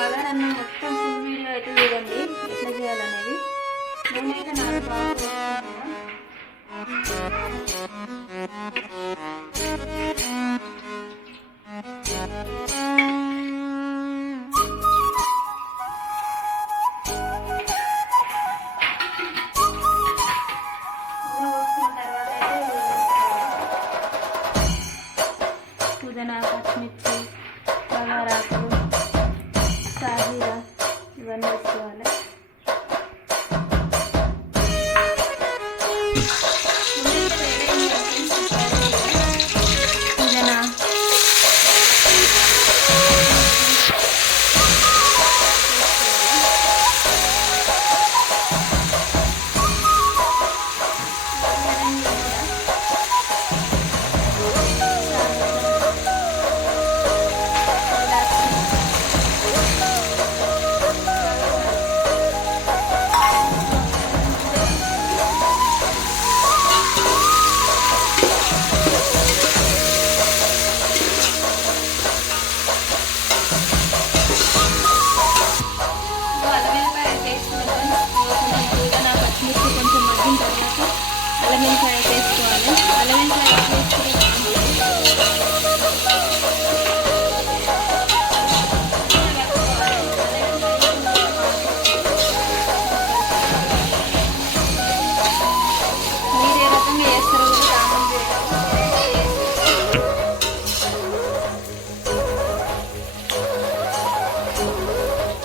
Colour అన్న మొత్తం full video అయితే చూడండి ఎట్లా చేయాలనేది. నేనైతే నాకు బాగా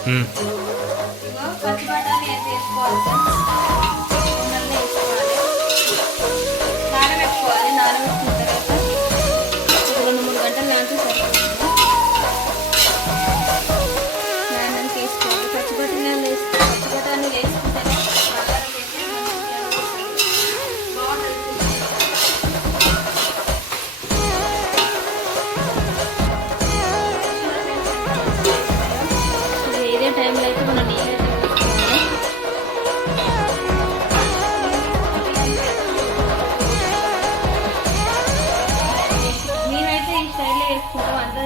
పచ్చి బఠానీ వేసుకోవాలి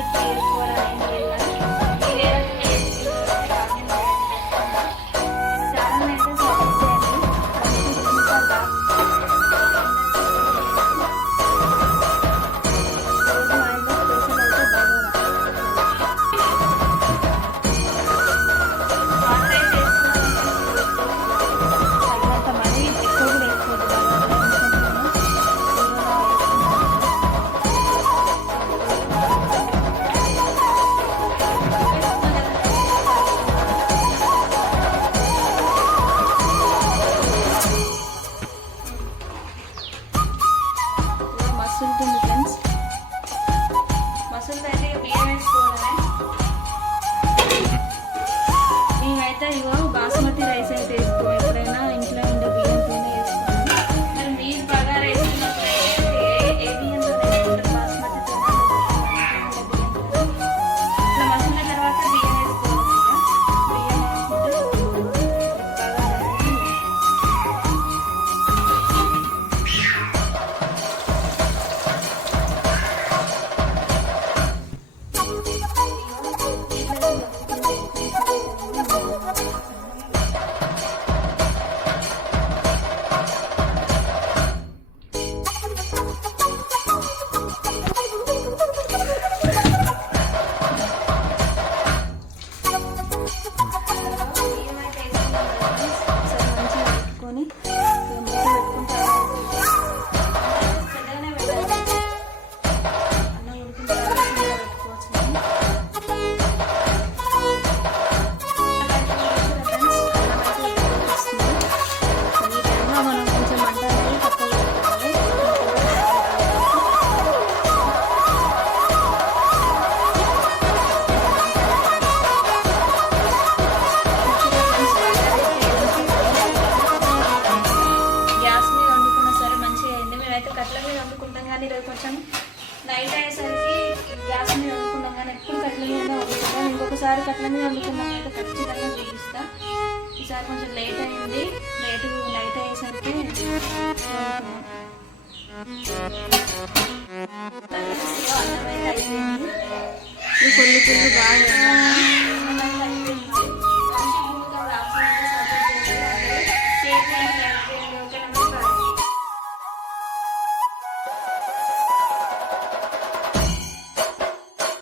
Thank you. Money. ఈసారి అట్లనే అనుకున్నాను ఖచ్చితంగా చూపిస్తా ఈసారి కొంచెం లేట్ అయింది. లేట్ లైట్ అయ్యేసరికి అర్థమైతే అయ్యింది ఈ కొన్ని పుల్లు బాగా